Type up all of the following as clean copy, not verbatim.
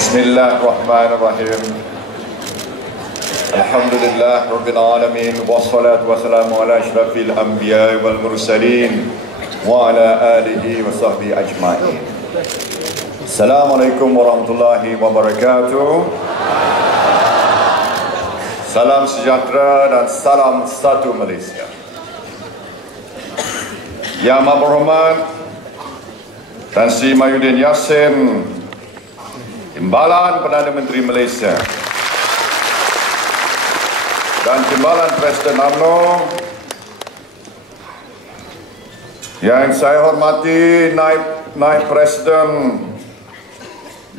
Bismillahirrahmanirrahim. Alhamdulillah Rabbil Alamin. Wassalatu wassalamu ala ashrafil anbiya wal mursalin wa ala alihi wa sahbihi ajma'in. Assalamualaikum warahmatullahi wabarakatuh. Salam sejahtera dan salam satu Malaysia. Yang Amat Berhormat Tan Sri Mahyudin Yassin, Timbalan Perdana Menteri Malaysia, dan Timbalan Presiden UMNO, yang saya hormati Naib Presiden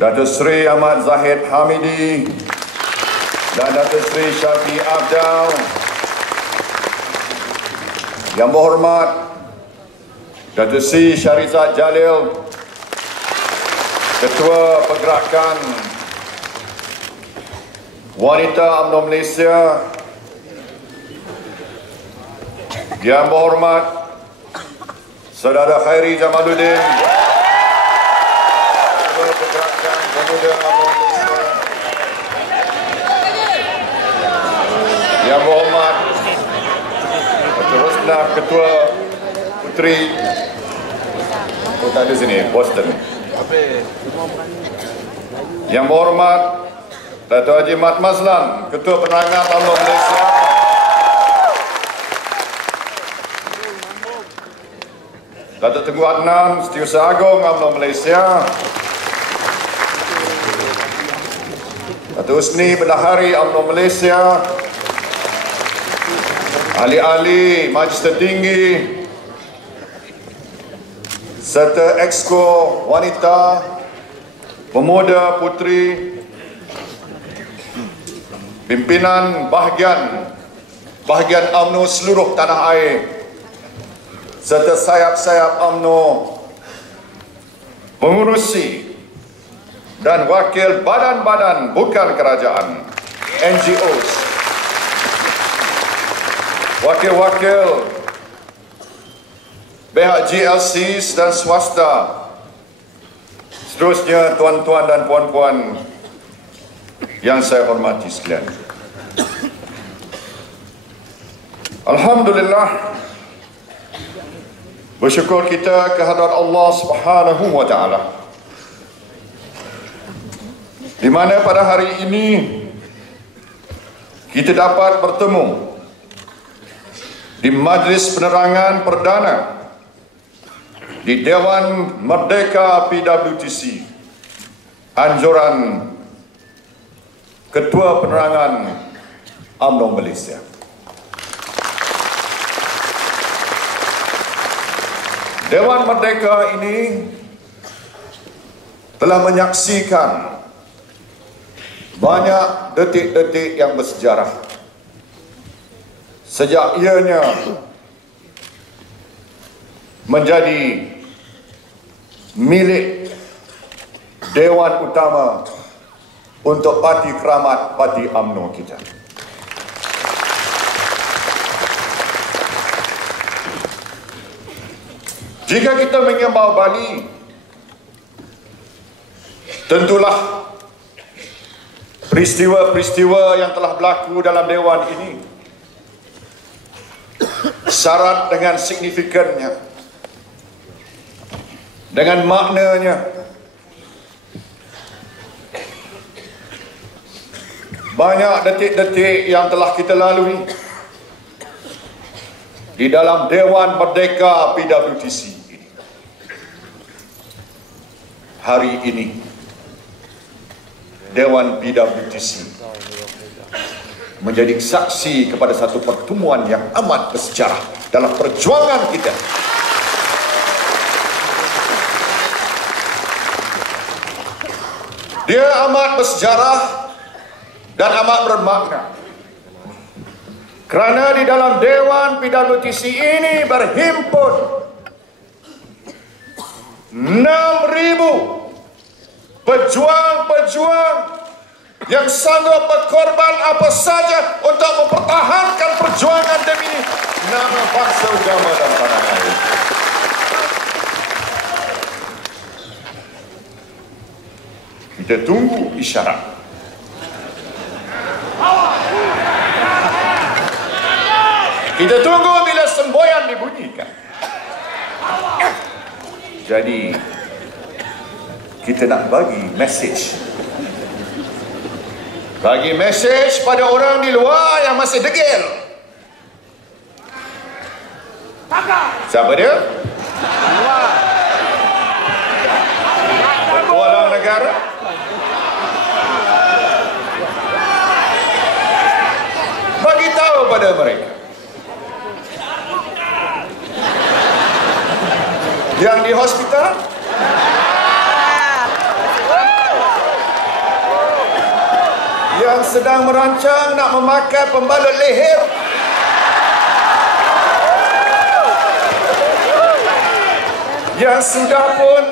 Datuk Seri Ahmad Zahid Hamidi dan Datuk Seri Syafiq Abdal, yang berhormat Datuk Seri Syarizad Jalil, Ketua Pergerakan Wanita UMNO Malaysia, yang berhormat Saudara Khairi Jamaluddin, Ketua Pergerakan Pemuda UMNO Malaysia, yang berhormat Dr. Rosna, Ketua Puteri, tak ada sini, Boston. Yang berhormat Dato' Haji Mat Mazlan, Ketua Penerangan UMNO Malaysia, Dato' Tengku Adnan, Setiausaha Agong UMNO Malaysia, Dato' Husni Bendahari UMNO Malaysia, ahli-ahli Majlis Tertinggi serta Exco Wanita, Pemuda, Puteri, pimpinan bahagian UMNO seluruh tanah air, serta sayap-sayap UMNO, pengurusi dan wakil badan-badan bukan kerajaan, NGOs, wakil-wakil pihak GLCs dan swasta, seterusnya tuan-tuan dan puan-puan yang saya hormati sekalian. Alhamdulillah, bersyukur kita kehadrat Allah Subhanahu wa taala, di mana pada hari ini kita dapat bertemu di Majlis Penerangan Perdana di Dewan Merdeka PWTC, anjuran Ketua Penerangan UMNO Malaysia. Dewan Merdeka ini telah menyaksikan banyak detik-detik yang bersejarah sejak ianya menjadi milik Dewan Utama untuk Parti Keramat, Parti UMNO kita. Jika kita menyembah Bali, tentulah peristiwa-peristiwa yang telah berlaku dalam Dewan ini syarat dengan signifikannya, dengan maknanya. Banyak detik-detik yang telah kita lalui di dalam Dewan Merdeka PWTC ini. Hari ini Dewan PWTC menjadi saksi kepada satu pertemuan yang amat bersejarah dalam perjuangan kita. Dia amat bersejarah dan amat bermakna, kerana di dalam Dewan PWTC ini berhimpun 6,000 pejuang-pejuang yang sanggup berkorban apa saja untuk mempertahankan perjuangan demi nama bangsa, agama dan tanah air. Kita Kita tunggu isyarat. Kita tunggu bila semboyan dibunyikan. Jadi, kita nak bagi mesej. Bagi mesej pada orang di luar yang masih degil. Siapa dia? Petualang negara. Bagi tahu pada mereka yang di hospital, yang sedang merancang nak memakai pembalut leher, yang sudah pun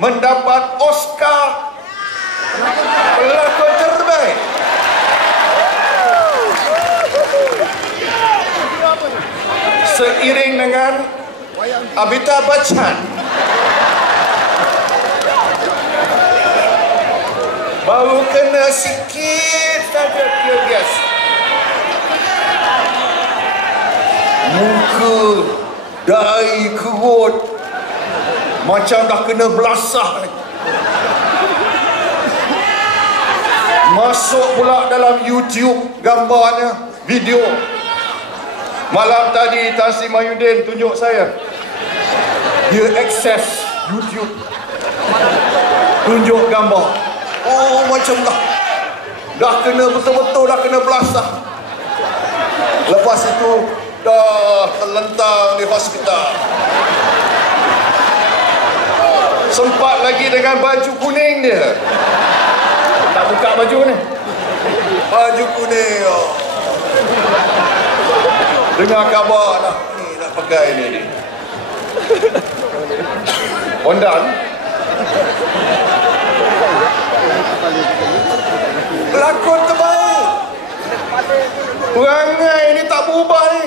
mendapat Oscar pelakon terbaik, seiring dengan Amitabh Bachchan, baru kena sikit saja tear gas, muka dai kerut macam dah kena belasah. Masuk pula dalam YouTube gambarnya, video. Malam tadi Tan Sri Mahyudin tunjuk saya, dia akses YouTube, tunjuk gambar. Oh, macam dah kena betul-betul, dah kena belasah. Lepas itu dah terlentang di hospital. Sempat lagi dengan baju kuning dia. Tak buka baju ni. Baju kuning. Oh. Dengar khabar nak pakai ni. Ondan. Pelakon terbaik. Perangai ni tak berubah ni.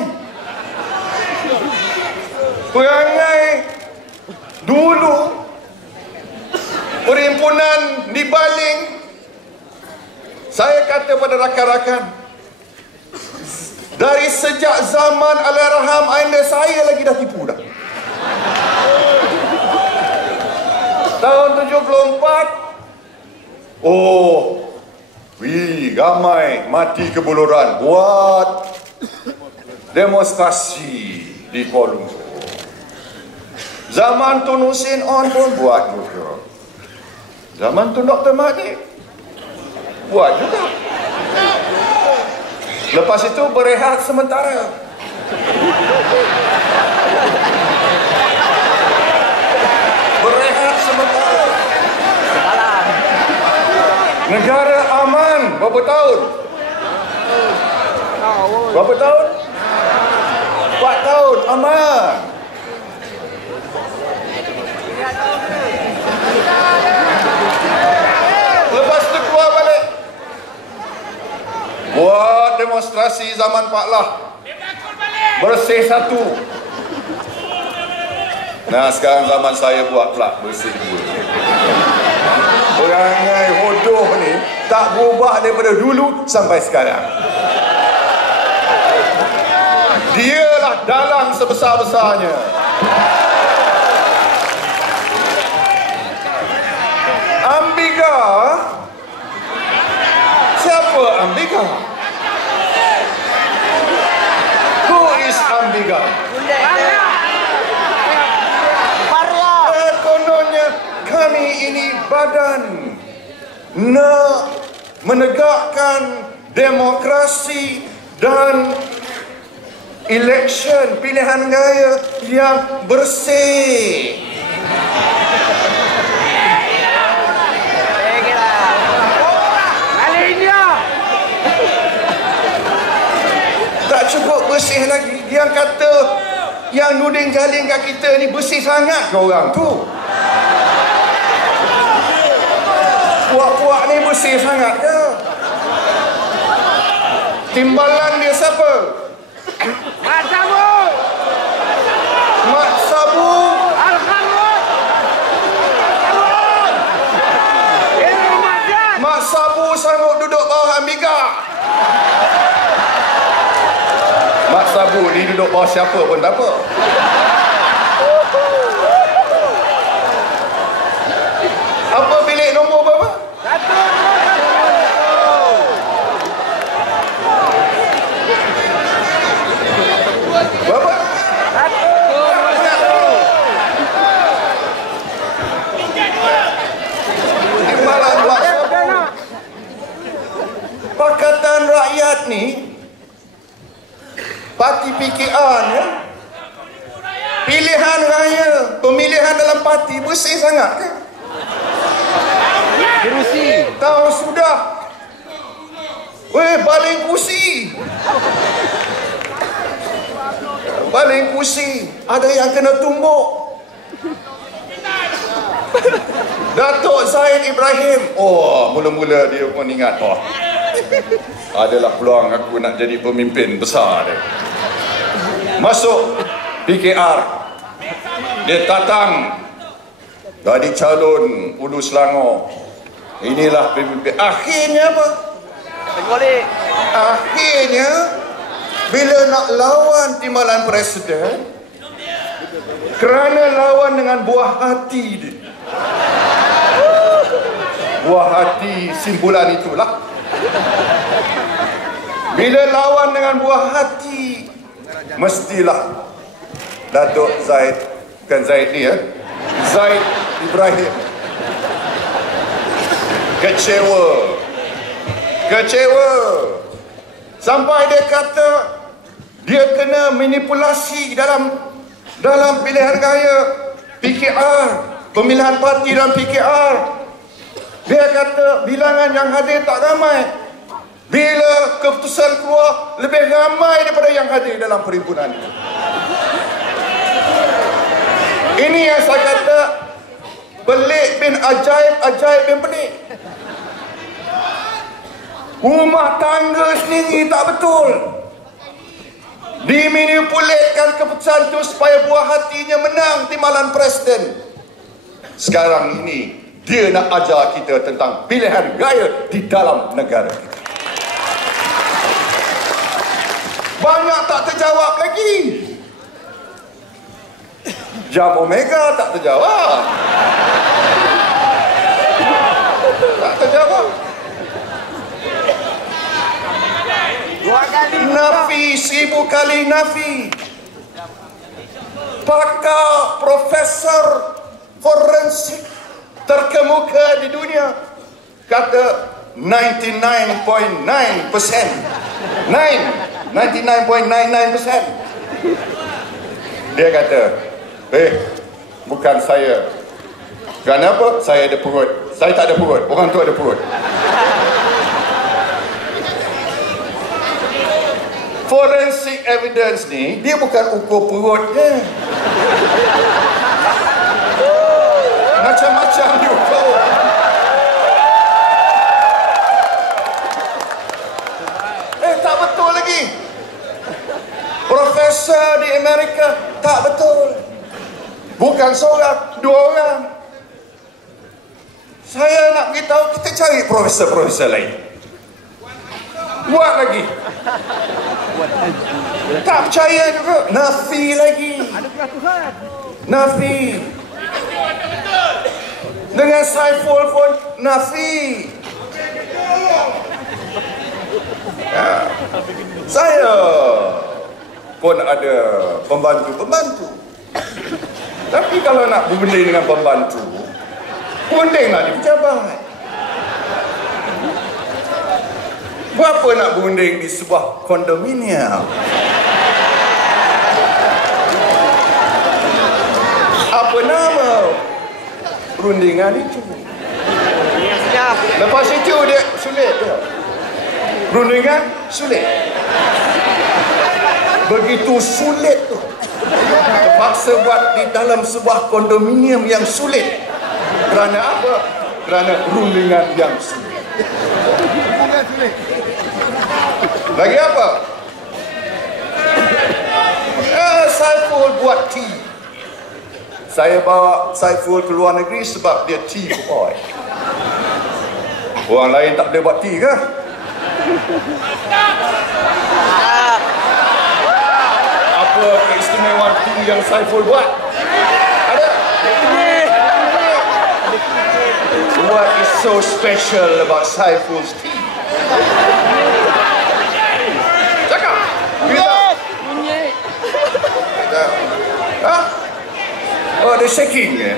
Perangai dulu perhimpunan dibaling. Saya kata pada rakan-rakan, dari sejak zaman Allahyarham Ainda saya lagi dah tipu dah. Tahun 74, oh, ramai mati kebuluran buat demonstrasi di Kuala Lumpur. Zaman Tun Hussein On pun buat juga. Zaman Tun Dr. Mahathir buat juga. Lepas itu berehat sementara. Berehat sementara. Negara aman berapa tahun? Berapa tahun? 4 tahun aman. Lepas itu keluar balik, buat demonstrasi zaman Pak Lah, bersih satu. Nah, sekarang zaman saya buat pula bersih dua. Perangai hodoh ni tak berubah daripada dulu sampai sekarang. Dialah dalang sebesar-besarnya. Ambika, siapa Ambika? Who is Ambika? Kononnya kami ini badan nak menegakkan demokrasi dan election pilihan raya yang bersih. Tak cukup bersih lagi. Yang kata, yang nuding jalin kat kita ni bersih sangat ke orang tu? Puak-puak ni bersih sangat ke? Timbalan dia siapa? Mak Sabu! Mak Sabu! Alhamdulillah! aku ni duduk bawah siapa pun tak apa. Apa bilik nombor berapa? 1. Berapa? 1. Timbalan Pakatan Rakyat ni parti PKR ya, pilihan raya pemilihan dalam parti bersih sangat ke? Kerusi. Tahu sudah. Weh, baling kursi. Baling kursi. Ada yang kena tumbuk. Datuk Zaid Ibrahim. Oh, mula-mula dia pun ingat. Oh, adalah peluang aku nak jadi pemimpin besar dia. Masuk PKR. Dia datang jadi calon Ulu Selangor. Inilah pemimpin. Akhirnya apa? Akhirnya bila nak lawan timbalan presiden, kerana lawan dengan buah hati dia. Buah hati simpulan itulah. Bila lawan dengan buah hati, mestilah Datuk Zaid, bukan Zaid ni ya, Zaid Ibrahim kecewa sampai dia kata dia kena manipulasi dalam pilihan raya PKR, pemilihan parti dalam PKR. Dia kata bilangan yang hadir tak ramai, bila keputusan keluar lebih ramai daripada yang hadir dalam perhimpunan itu. Ini yang saya kata pelik bin ajaib, ajaib bin pelik. Rumah tangga sendiri tak betul, dimanipulkan keputusan itu supaya buah hatinya menang timbalan presiden. Sekarang ini dia nak ajar kita tentang pilihan raya di dalam negara kita. Banyak tak terjawab lagi. Jam Omega tak terjawab. Tak terjawab. Nafi, 1000 kali nafi. Pakar profesor forensik terkemuka di dunia kata 99.9%. 99.99%. Dia kata, bukan saya. Kenapa? Saya ada perut. Saya tak ada perut. Orang tu ada perut. Forensic evidence ni, dia bukan ukur perut je. Macam-macam dia ukur. Tak betul lagi. Profesor di Amerika, tak betul. Bukan seorang, 2 orang. Saya nak beritahu, kita cari profesor-profesor lain. Buat lagi. Tak percaya juga. Nafi lagi. Nafi. Dengan Saiful pun nafi. Ya. Saya pun ada pembantu-pembantu. Tapi kalau nak berunding dengan pembantu, berundinglah di pejabat. Berapa nak berunding di sebuah kondominium? Apa nama perundingan itu? Lepas itu dia sulit dia. Perundingan sulit. Begitu sulit tu, terpaksa buat di dalam sebuah kondominium yang sulit. Kerana apa? Kerana perundingan yang sulit. Lagi apa? Saiful buat tea. Saya bawa Saiful ke luar negeri sebab dia tea boy. Orang lain tak boleh buat tea ke? yang Saiful buat? Ada? What is so special about Saiful's tea? Cakap. Kita. Hah? Oh, dia shaking ya?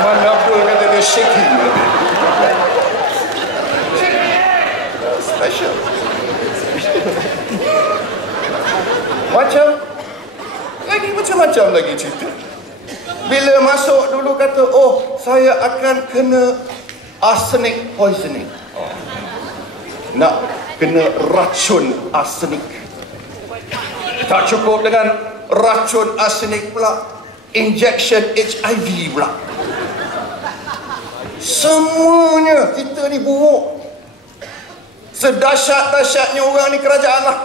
Mana pun kata dia shaking. Special. Macam-macam lagi cerita. Bila masuk dulu kata, oh, saya akan kena arsenic poisoning. Nak kena racun arsenik. Tak cukup dengan racun arsenik pula, injection HIV pula. Semuanya kita ni buruk. Sedahsyat-dahsyatnya orang ni kerajaan lah.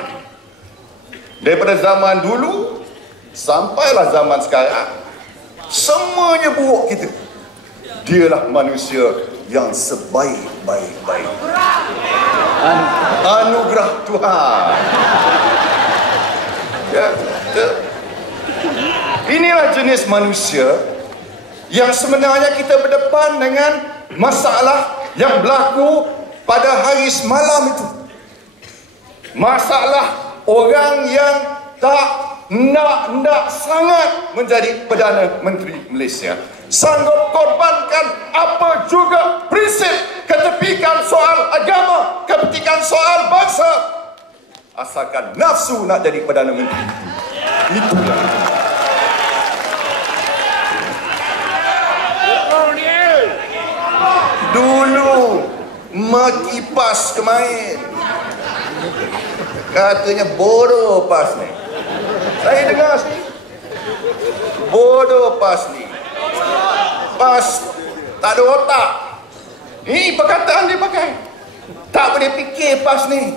Daripada zaman dulu sampailah zaman sekarang, semuanya buruk kita. Dialah manusia yang sebaik-baik. Anugerah Tuhan. Ya, inilah jenis manusia yang sebenarnya kita berdepan dengan masalah yang berlaku pada hari semalam itu. Masalah orang yang tak nak sangat menjadi Perdana Menteri Malaysia, sanggup korbankan apa juga prinsip, ketepikan soal agama, ketepikan soal bangsa, asalkan nafsu nak jadi Perdana Menteri. Itu yang dulu maki pas kemain, katanya bodoh pas ni. Saya dengar sini, bodoh pas ni, pas tak ada otak. Ini perkataan dia pakai, tak boleh fikir pas ni.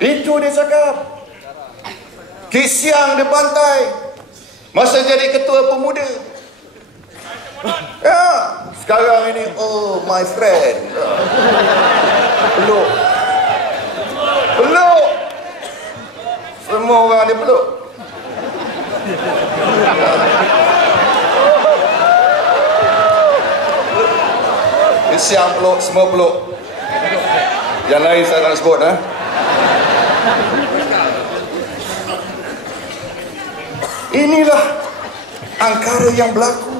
Itu dia cakap. Kisiang di pantai masa jadi ketua pemuda. Ya, sekarang ini, oh my friend, peluk. Semua orang dia peluk. Kisiang peluk, semua peluk. Yang lain saya tak sebut. Inilah angkara yang berlaku.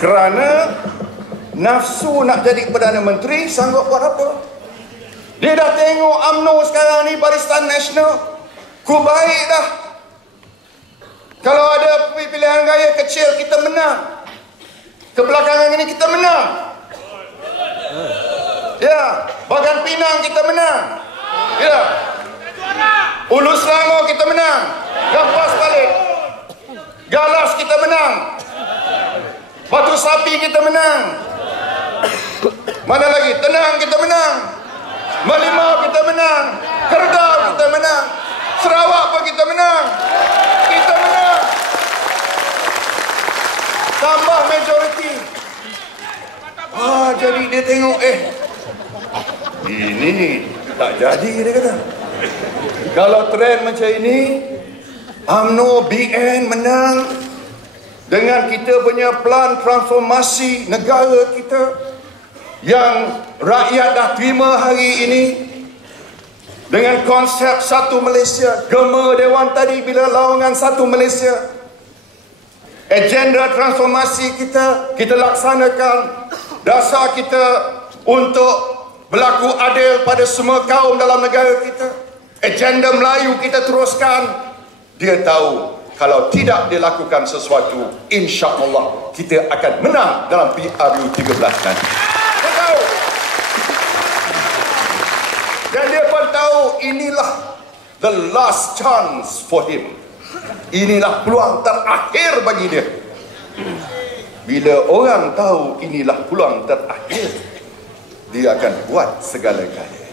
Kerana nafsu nak jadi Perdana Menteri, sanggup buat apa? Dia dah tengok UMNO sekarang ni, Barisan Nasional, ku baik dah. Kalau ada pilihan raya kecil, kita menang. Kebelakangan ini kita menang. Ya, Bagan Pinang kita menang. Ya, Ulu Selangor kita menang. Gampas balik. Galas kita menang. Batu Sapi kita menang. Mana lagi? Tenang kita menang. Merlimau kita menang. Kedah kita menang. Sarawak pun kita menang. Kita menang. Tambah majoriti. Jadi dia tengok, ini tak jadi, dia kata. Kalau trend macam ini, UMNO, BN menang dengan kita punya plan transformasi negara kita yang rakyat dah terima hari ini, dengan konsep satu Malaysia. Gema Dewan tadi bila lawangan satu Malaysia, agenda transformasi kita laksanakan. Dasar kita untuk berlaku adil pada semua kaum dalam negara kita. Agenda Melayu kita teruskan. Dia tahu kalau tidak dilakukan sesuatu, insya-Allah kita akan menang dalam PRU 13 nanti. Dia tahu. Dan dia pun tahu inilah the last chance for him. Inilah peluang terakhir bagi dia. Bila orang tahu inilah peluang terakhir, dia akan buat segala-galanya.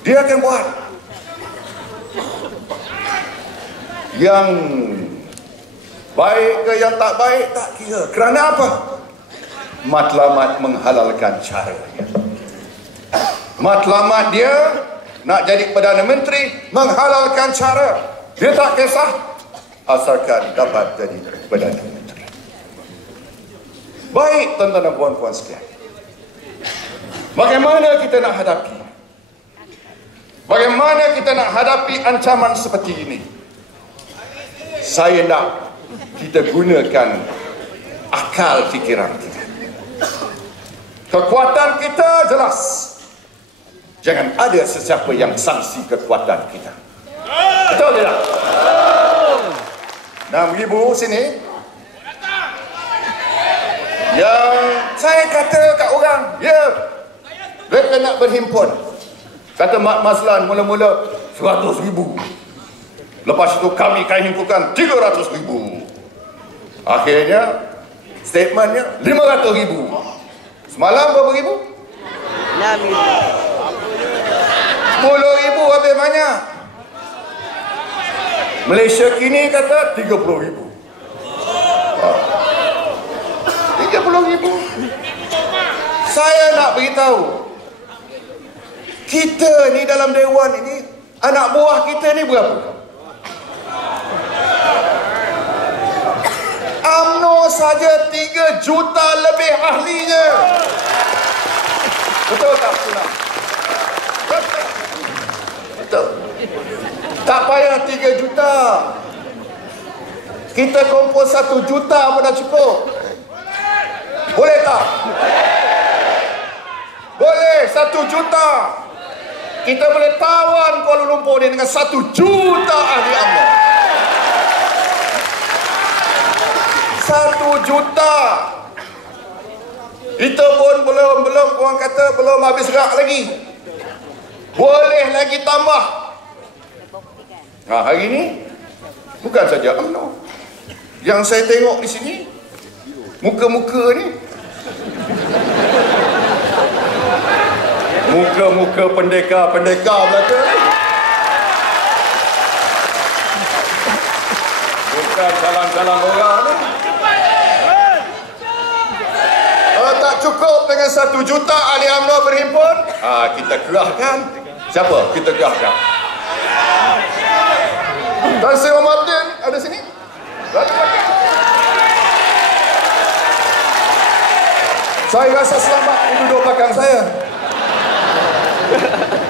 Dia akan buat. Yang baik ke yang tak baik tak kira. Kerana apa? Matlamat menghalalkan caranya. Matlamat dia nak jadi Perdana Menteri, menghalalkan cara. Dia tak kisah, asalkan dapat jadi Perdana Menteri. Baik, tuan-tuan dan puan-puan sekalian. Bagaimana kita nak hadapi? Bagaimana kita nak hadapi ancaman seperti ini? Saya nak kita gunakan akal fikiran kita. Kekuatan kita jelas. Jangan ada sesiapa yang sangsi kekuatan kita. Betul tidak? 6,000 sini. Yang saya kata kat orang, ya, mereka nak berhimpun. Kata Mak Maslan mula-mula 100,000. Lepas itu kami akan himpunkan 300,000. Akhirnya statementnya 500,000. Semalam berapa ribu? 6,000. 10,000 habis banyak. Malaysia kini kata 30,000. 30,000. Saya nak beritahu, kita ni dalam dewan ini, anak buah kita ni berapa? UMNO saja 3 juta lebih ahlinya. Betul tak? Betul. Betul. Tak payah 3 juta. Kita kumpul 1 juta pun dah cukup. Boleh tak? Boleh, 1 juta. Kita boleh tawan Kuala Lumpur ni dengan 1 juta ahli UMNO. 1 juta. Kita pun belum orang kata belum habis gerak lagi. Boleh lagi tambah. Hari ini bukan saja UMNO. Yang saya tengok di sini, muka-muka ni, muka-muka pendekar belaka ni. Bukan jalan-jalan orang ni. Tak cukup dengan 1 juta ahli UMNO berhimpun, kita kerahkan. Siapa? Kita kerahkan Tan Sri Omardin ada sini. Saya rasa selamat dia duduk belakang saya.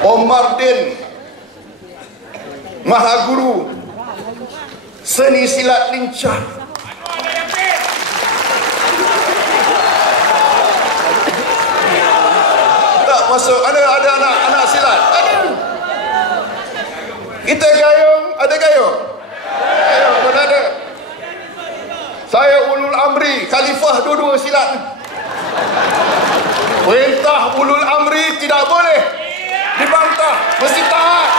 Omardin, Mahaguru seni silat lincah. Tak masuk, ada anak silat. Ada. Kita gayung, ada gayung. Gayung pun ada. Saya ulul amri, khalifah dua-dua silat. Perintah ulul amri tidak boleh dibantah, mesti taat.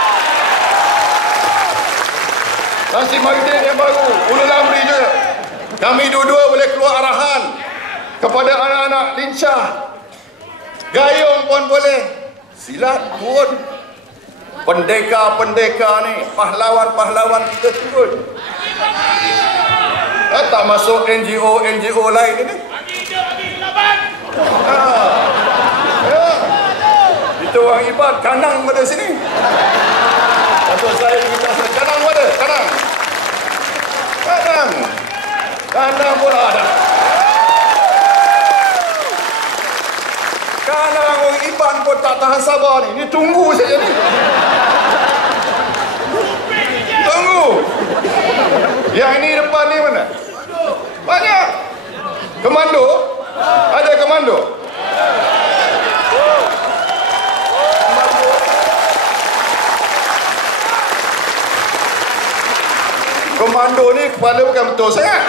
Nasib Mahyudin yang baru, ulul amri juga. Kami dua-dua boleh keluar arahan kepada anak-anak lincah. Gayung pun boleh, silat pun. Pendekar-pendekar ni, pahlawan-pahlawan kita turun. Tak masuk NGO lain ini. Itu orang Iban, kanang pada sini. Maksud saya kita kanang pada, kanang pun ada. Kanang orang Iban pun tak tahan sabar ni. Ni tunggu saja ni. Tunggu. Yang ini depan ni mana? Banyak. Komando? Ada komando? Komando ni kepala bukan betul sangat.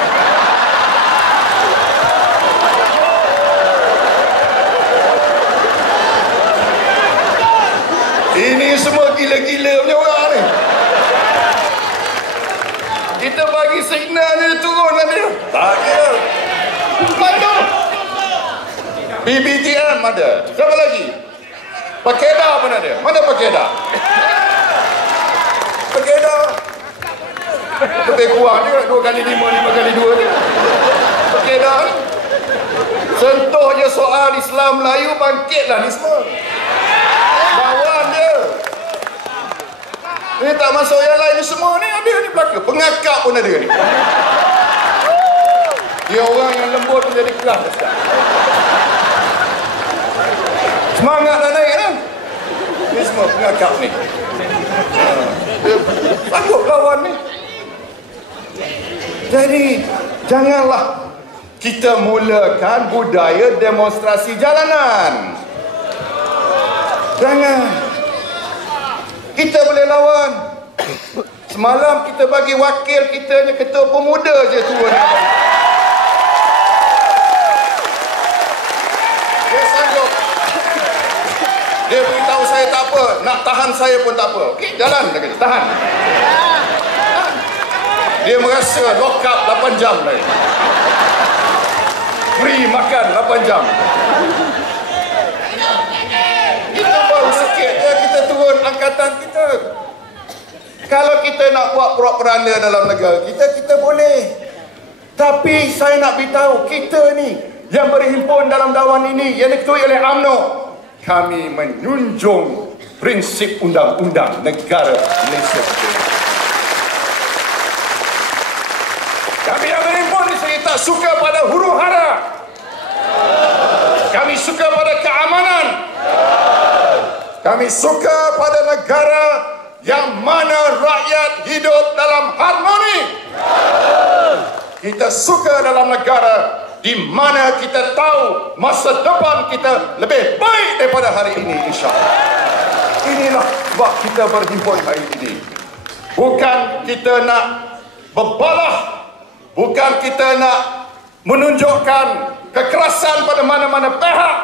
Ini semua gila-gila punya orang ni. Kita bagi signal dia turun lah dia. Tak kira. Komando. BBTM ada. Siapa lagi? Pakeda pun ada. Mana Pakeda? Pakeda. Lebih kurang dia 2 kali 5, 5 kali 2 dia. Pakeda. Sentuh je soal Islam Melayu, bangkitlah ni semua. Lawan dia. Ini tak masuk yang lain ni semua ni ada ni belaka. Pengakap pun ada ni. Dia orang yang lembut menjadi keras sekarang. Semangat dah naik kan? Ni semua pengakap ni. Takut lawan ni. Jadi janganlah kita mulakan budaya demonstrasi jalanan. Jangan. Kita boleh lawan. Semalam kita bagi wakil kita hanya ketua pemuda je turun. Dia sanggup. Dia beritahu saya tak apa, nak tahan saya pun tak apa. Okey, jalan dia kata, tahan. Dia merasa lock up 8 jam lagi. Free makan 8 jam. Itu baru sikit je kita turun angkatan kita. Kalau kita nak buat propaganda dalam negara kita, kita boleh. Tapi saya nak beritahu, kita ni yang berhimpun dalam Dewan ini, yang diketuai oleh UMNO, kami menjunjung prinsip undang-undang negara Malaysia. Kami yang berhimpun di sini tak suka pada huru hara. Kami suka pada keamanan. Kami suka pada negara yang mana rakyat hidup dalam harmoni. Kita suka dalam negara di mana kita tahu masa depan kita lebih baik daripada hari ini, insya-Allah. Inilah sebab kita berhimpun hari ini. Bukan kita nak berbalah, bukan kita nak menunjukkan kekerasan pada mana-mana pihak,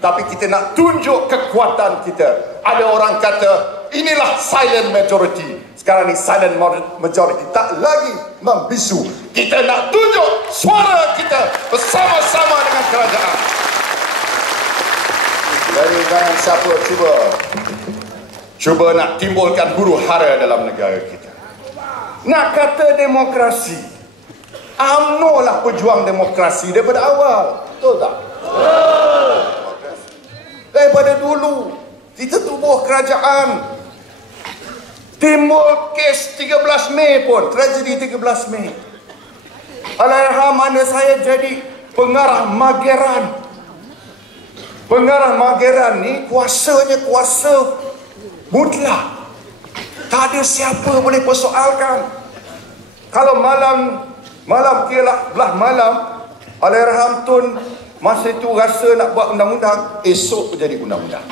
tapi kita nak tunjuk kekuatan kita. Ada orang kata inilah silent majority. Sekarang ni silent majority tak lagi membisu. Kita nak tunjuk suara kita bersama-sama dengan kerajaan. Jadi jangan siapa cuba nak timbulkan huru hara dalam negara kita. Nak kata demokrasi, UMNO lah pejuang demokrasi daripada awal. Betul tak? Daripada dulu kita tubuh kerajaan. Timbul kes 13 Mei pun, tragedi 13 Mei. Allahyarham mana saya jadi pengarah Mageran. Pengarah Mageran ni kuasanya kuasa mutlak. Tak ada siapa boleh persoalkan. Kalau malam kira belah malam, Allahyarham Tun masa itu rasa nak buat undang-undang, esok jadi undang-undang.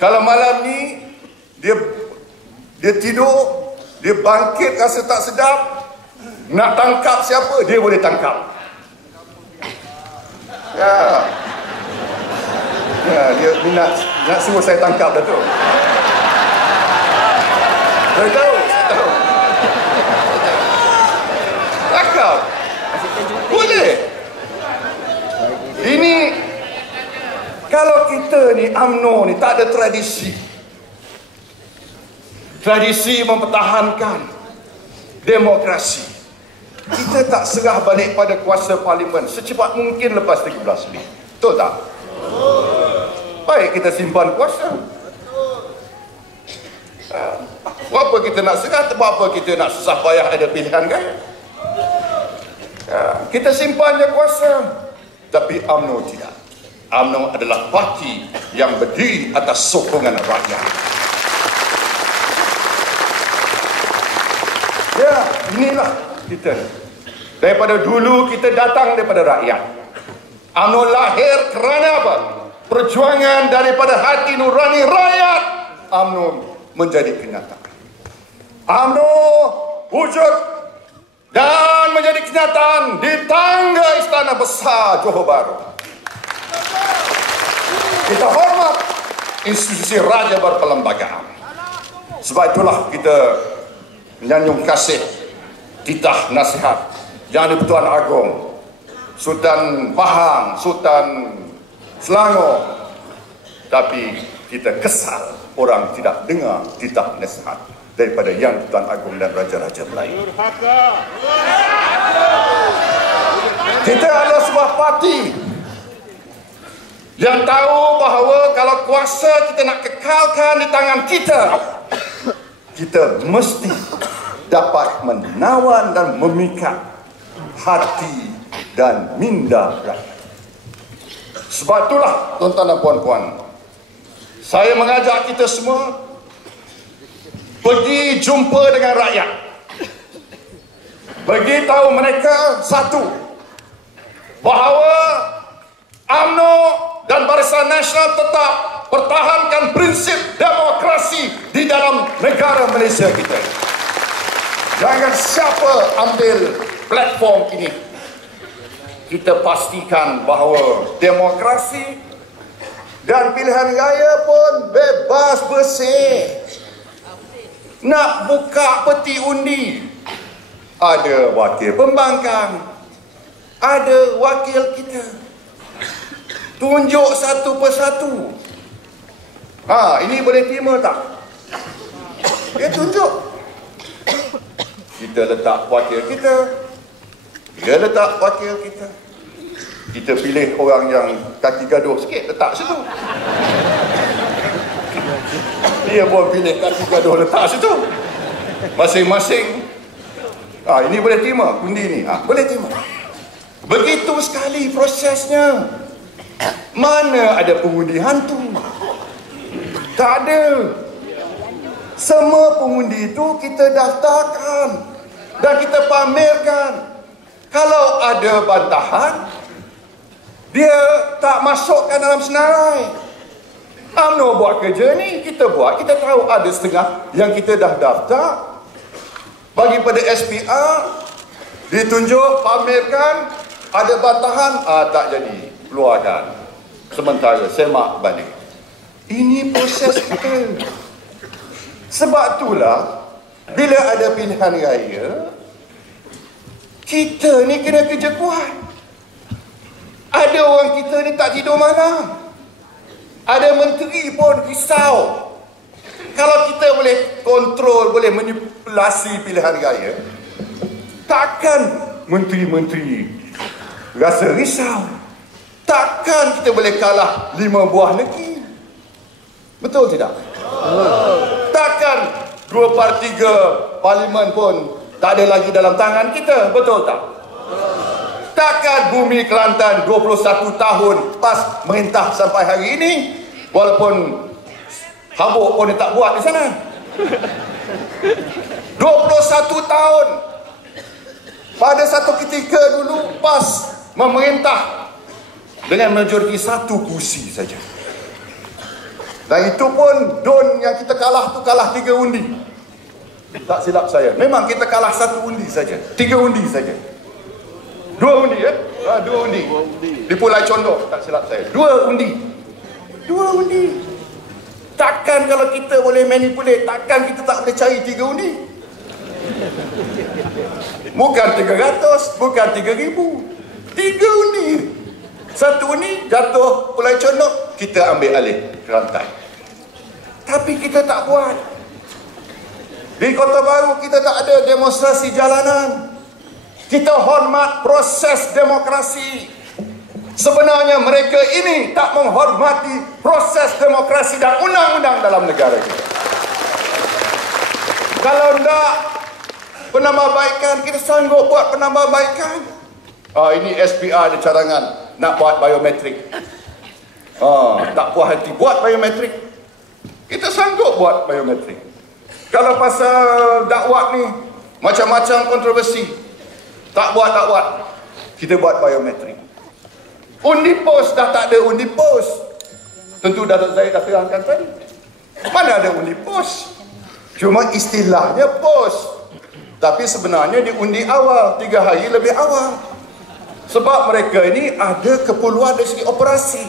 Kalau malam ni dia tidur, dia bangkit rasa tak sedap, nak tangkap siapa, dia boleh tangkap. Ya, dia nak suruh saya tangkap dah tu. Saya tahu. Tangkap. Boleh. Ini kalau kita ni UMNO ni tak ada tradisi mempertahankan demokrasi. Kita tak serah balik pada kuasa parlimen secepat mungkin lepas 13 Mei. Betul tak? Baik kita simpan kuasa. Apa kita nak serah, apa kita nak susah payah ada pilihan gaya. Kita simpan je kuasa. Tapi UMNO tidak. UMNO adalah parti yang berdiri atas sokongan rakyat. Ya, inilah kita. Daripada dulu kita datang daripada rakyat. UMNO lahir kerana apa? Perjuangan daripada hati nurani rakyat. UMNO menjadi kenyataan. UMNO wujud dan menjadi kenyataan di tangga Istana Besar Johor Bahru. Kita hormat institusi raja berperlembagaan. Sebab itulah kita menyanjung kasih titah nasihat Yang di-Pertuan Agong, Sultan Pahang, Sultan Selangor. Tapi kita kesal orang tidak dengar titah nasihat daripada Yang di-Pertuan Agong dan Raja-Raja Melayu. Kita adalah sebuah parti yang tahu bahawa kalau kuasa kita nak kekalkan di tangan kita, kita mesti dapat menawan dan memikat hati dan minda rakyat. Sebab itulah tuan-tuan dan puan-puan, saya mengajak kita semua pergi jumpa dengan rakyat. Beritahu mereka satu, bahawa UMNO dan Barisan Nasional tetap pertahankan prinsip demokrasi di dalam negara Malaysia kita. Jangan siapa ambil platform ini. Kita pastikan bahawa demokrasi dan pilihan raya pun bebas bersih. Nak buka peti undi, ada wakil pembangkang, ada wakil kita. Tunjuk satu persatu. Ini boleh terima tak? Dia tunjuk. Kita letak wakil kita, dia letak wakil kita. Kita pilih orang yang kaki gaduh sikit, letak situ. Dia pun pilih kaki gaduh, letak situ. Masing-masing. Ini boleh terima undi ni. Boleh terima. Begitu sekali prosesnya. Mana ada pengundi hantu? Tak ada. Semua pengundi itu kita daftarkan dan kita pamerkan. Kalau ada bantahan, dia tak masukkan dalam senarai. UMNO buat kerja ni, kita buat. Kita tahu ada setengah yang kita dah daftar. Bagi pada SPR, ditunjuk, pamerkan, ada bantahan, tak jadi, keluarkan. Sementara semak balik. Ini proses kita. Sebab itulah, bila ada pilihan raya, kita ni kena kerja kuat. Ada orang kita ni tak tidur malam. Ada menteri pun risau. Kalau kita boleh kontrol, boleh manipulasi pilihan raya, takkan menteri-menteri rasa risau. Takkan kita boleh kalah 5 buah negeri. Betul tidak? Takkan 2/3 parlimen pun tak ada lagi dalam tangan kita. Betul tak? Takkan Bumi Kelantan 21 tahun pas merintah sampai hari ini, walaupun habuk pun dia tak buat di sana. 21 tahun. Pada satu ketika dulu pas memerintah dengan majoriti 1 kursi saja. Dan itu pun DUN yang kita kalah tu kalah 3 undi. Tak silap saya. Memang kita kalah 1 undi saja. 3 undi saja. 2 undi ya? 2 undi. Di Pulau Condor, tak silap saya. 2 undi. 2 undi. Takkan kalau kita boleh manipulate, takkan kita tak boleh cari 3 undi. Bukan 300, bukan 3,000. 3 undi. 1 undi jatuh Pulau Condor, kita ambil alih rantai. Tapi kita tak buat. Di Kota Baru kita tak ada demonstrasi jalanan. Kita hormat proses demokrasi. Sebenarnya mereka ini tak menghormati proses demokrasi dan undang-undang dalam negara kita. Kalau tidak penambahbaikan, kita sanggup buat penambahbaikan. Ini SPR ada cadangan nak buat biometrik. Tak puas hati buat biometrik. Kita sanggup buat biometrik. Kalau pasal dakwah ni macam-macam kontroversi, tak buat. Kita buat biometrik. Undi pos dah tak ada undi pos. Tentu Datuk Zahid dah terangkan tadi. Mana ada undi pos? Cuma istilahnya pos. Tapi sebenarnya di undi awal, 3 hari lebih awal. Sebab mereka ini ada keperluan dari segi operasi.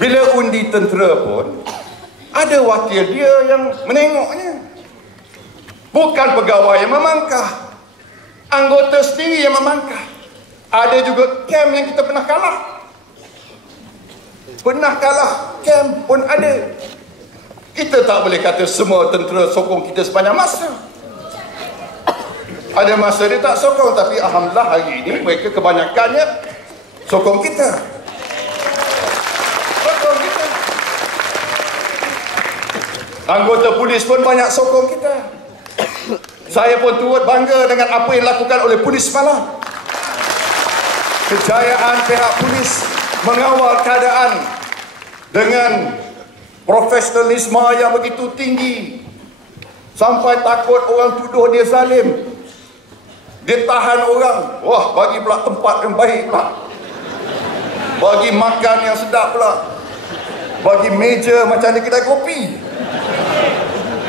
Bila undi tentera pun, ada wakil dia yang menengoknya. Bukan pegawai yang memangkah. Anggota sendiri yang memangkah. Ada juga kem yang kita pernah kalah. Kem pun ada. Kita tak boleh kata semua tentera sokong kita sepanjang masa. Ada masa dia tak sokong, tapi alhamdulillah hari ini mereka kebanyakannya sokong kita. Sokong kita. Anggota polis pun banyak sokong kita. Saya pun turut bangga dengan apa yang dilakukan oleh polis semalam. Kejayaan pihak polis mengawal keadaan dengan profesionalisme yang begitu tinggi, sampai takut orang tuduh dia zalim. Dia tahan orang, wah bagi pula tempat yang baik pula, bagi makan yang sedap pula, bagi meja macam di kedai kopi.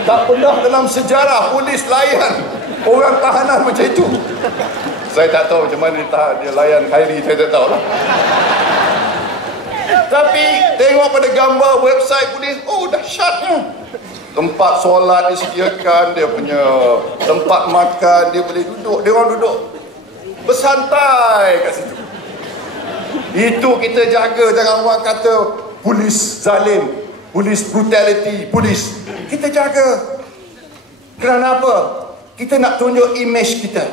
Tak pernah dalam sejarah polis layan orang tahanan macam itu. Saya tak tahu macam mana dia layan Khairi, saya tak tahu lah. Tapi tengok pada gambar website polis, oh dahsyatnya. Tempat solat disediakan, dia punya tempat makan, dia boleh duduk, dia orang duduk bersantai kat situ. Itu kita jaga, jangan orang kata polis zalim, polis brutality, polis. Kita jaga. Kerana apa? Kita nak tunjuk imej kita.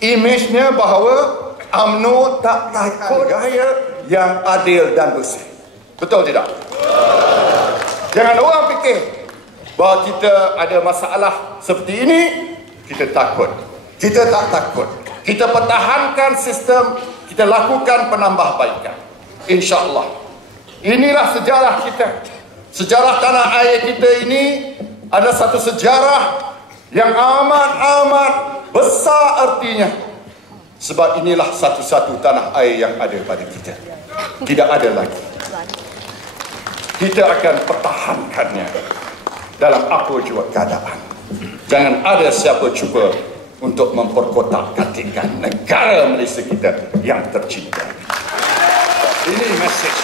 Imejnya bahawa UMNO tak takut gaya yang adil dan bersih. Betul tidak? Jangan orang fikir bahawa kita ada masalah seperti ini, kita takut. Kita tak takut. Kita pertahankan sistem, kita lakukan penambahbaikan. InsyaAllah. Inilah sejarah kita. Sejarah tanah air kita ini adalah satu sejarah yang amat besar artinya. Sebab inilah satu-satu tanah air yang ada pada kita. Tidak ada lagi. Kita akan pertahankannya dalam apa juga keadaan. Jangan ada siapa cuba untuk memperkotak-katikkan negara Malaysia kita yang tercinta. Ini mesej.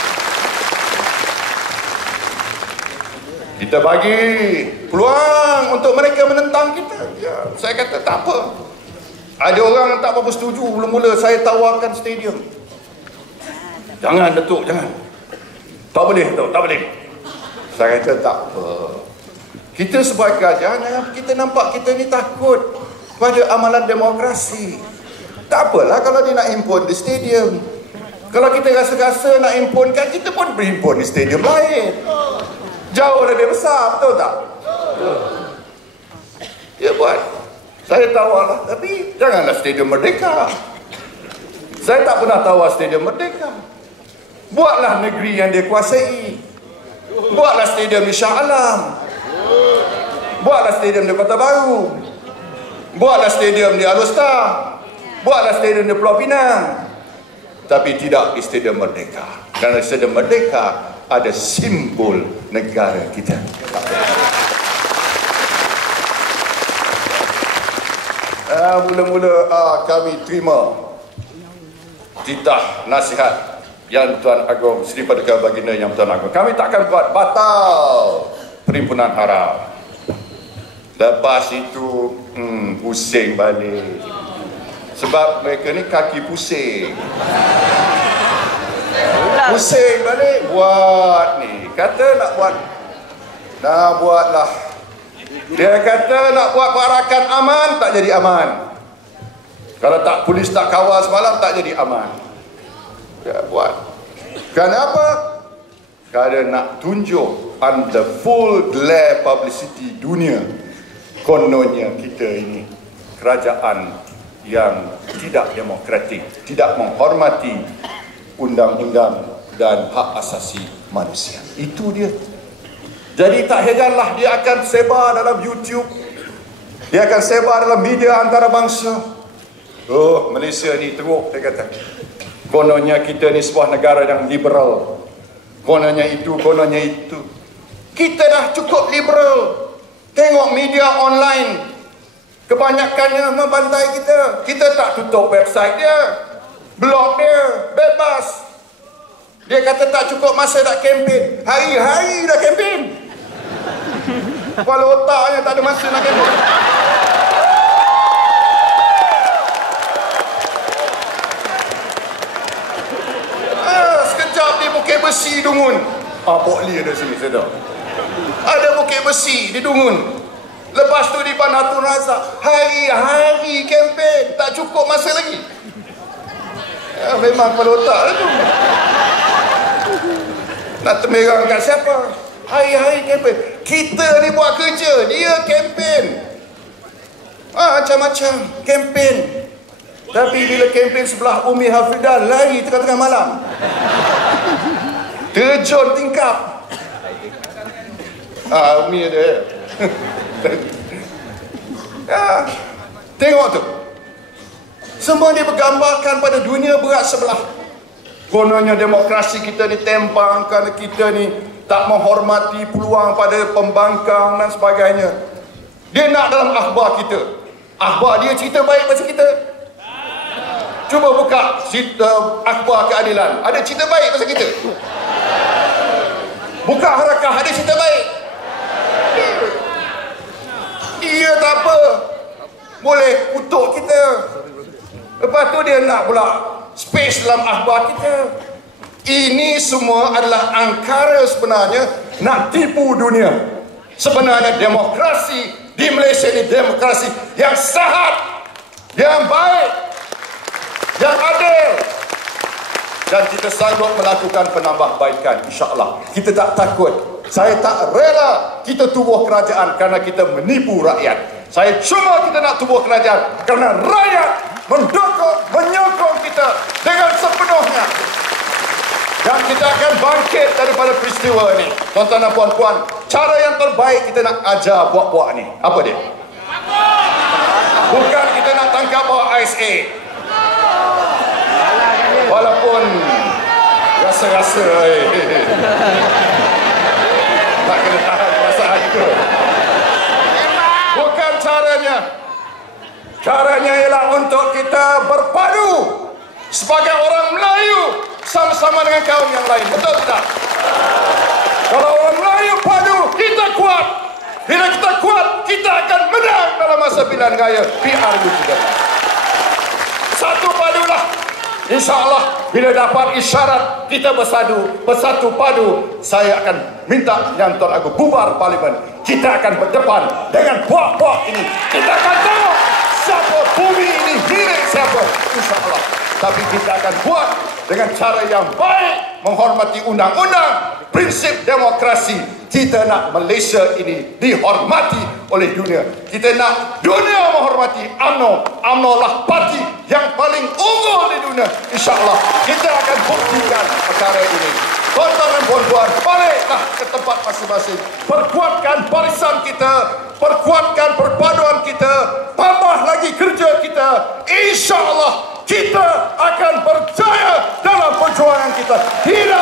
Kita bagi peluang untuk mereka menentang kita. Ya, saya kata tak apa. Ada orang yang tak apa setuju. Mula-mula saya tawarkan stadium. Jangan Datuk, jangan. Tak boleh, tak boleh. Saya kata tak apa. Kita sebagai kerajaan, kita nampak kita ni takut pada amalan demokrasi. Tak apalah kalau dia nak impun di stadium. Kalau kita rasa-rasa nak impunkan, kita pun berimpun di stadium lain. Jauh lebih besar, betul tak? Ya buat. Saya tawarlah, tapi janganlah stadium Merdeka. Saya tak pernah tawar stadium Merdeka. Buatlah negeri yang dia kuasai. Buatlah stadium di Shah Alam. Buatlah stadium di Kota Baru. Buatlah stadium di Alor-Star. Buatlah stadium di Pulau Pinang. Tapi tidak di Stadium Merdeka. Kerana Stadium Merdeka ada simbol negara kita. Mula-mula kami terima titah nasihat Yang Tuan Agong Seri Paduka Baginda Yang Tuan Agong. Kami takkan buat batal Perhimpunan Haram. Lepas itu pusing balik. Sebab mereka ni kaki pusing. Pusing balik buat ni. Kata nak buat, dah buatlah. Dia kata nak buat perarakan aman, tak jadi aman. Kalau tak polis tak kawal semalam, tak jadi aman. Dia buat. Kenapa? Kerana nak tunjuk under full glare publicity dunia, kononnya kita ini kerajaan yang tidak demokratik, tidak menghormati undang-undang dan hak asasi manusia. Itu dia. Jadi tak heranlah dia akan sebar dalam YouTube, dia akan sebar dalam media antarabangsa. Oh, Malaysia ni teruk, dia kata. Kononnya kita ni sebuah negara yang liberal. Kononnya itu, kononnya itu. Kita dah cukup liberal. Tengok media online, kebanyakannya membantai kita. Kita tak tutup website dia, blog dia, bebas. Dia kata tak cukup masa nak kempen. Hari-hari dah kempen. Kepala otaknya tak ada masa nak kempen. Sekejap di Bukit Besi Dungun. Pok Lee ada sini, saya tahu. Ada Bukit Besi di Dungun. Lepas tu di Bandar Tun Razak, hari-hari kempen, tak cukup masa lagi. Ya, memang kepala otak lah tu. Nak temerang kat siapa? Hari-hari kempen. Kita ni buat kerja, dia kempen. Macam-macam kempen. Tapi bila kempen sebelah Umi Hafidah, lari tengah-tengah malam, terjun tingkap. Umi ada. Tengok tu, semua dia bergambarkan pada dunia berat sebelah. Kononnya demokrasi kita ni tempang, kerana kita ni tak menghormati peluang pada pembangkang dan sebagainya. Dia nak dalam akhbar kita, akhbar dia cerita baik pasal kita. Cuba buka akhbar keadilan, ada cerita baik pasal kita. Buka Harakah, ada cerita baik. Dia tak apa, boleh kutuk kita. Lepas tu dia nak pula space dalam akhbar kita. Ini semua adalah angkara sebenarnya nak tipu dunia. Sebenarnya demokrasi di Malaysia ini demokrasi yang sihat, yang baik, yang adil, dan kita sanggup melakukan penambahbaikan, insya-Allah. Kita tak takut. Saya tak rela kita tubuh kerajaan kerana kita menipu rakyat. Saya cuma kita nak tubuh kerajaan kerana rakyat mendukung, menyokong kita dengan sepenuhnya. Dan kita akan bangkit daripada peristiwa ini. Tuan-tuan dan puan-puan, cara yang terbaik kita nak ajar buat-buat ni, apa dia? Bukan kita nak tangkap bawa ISA. Walaupun rasa-rasa tak kena tahan perasaan itu. Bukan caranya. Caranya ialah untuk kita berpadu sebagai orang Melayu sama-sama dengan kaum yang lain. Betul tak? Kalau orang Melayu padu, kita kuat. Bila kita kuat, kita akan menang dalam masa pilihan raya PRU kita. Satu padulah. InsyaAllah bila dapat isyarat kita bersatu padu, saya akan minta Yang Tuan Agung bubar parlimen. Kita akan berdepan dengan puak-puak ini. Kita akan tahu siapa bumi ini milik siapa, insyaAllah. Tapi kita akan buat dengan cara yang baik, menghormati undang-undang, prinsip demokrasi. Kita nak Malaysia ini dihormati oleh dunia. Kita nak dunia menghormati UMNO. UMNO lah parti yang paling unggul di dunia. InsyaAllah kita akan buktikan perkara ini. Tuan-tuan dan puan-puan, baliklah ke tempat masing-masing. Perkuatkan barisan kita, perkuatkan perpaduan kita, tambah lagi kerja kita. InsyaAllah kita akan berjaya dalam perjuangan kita. Tidak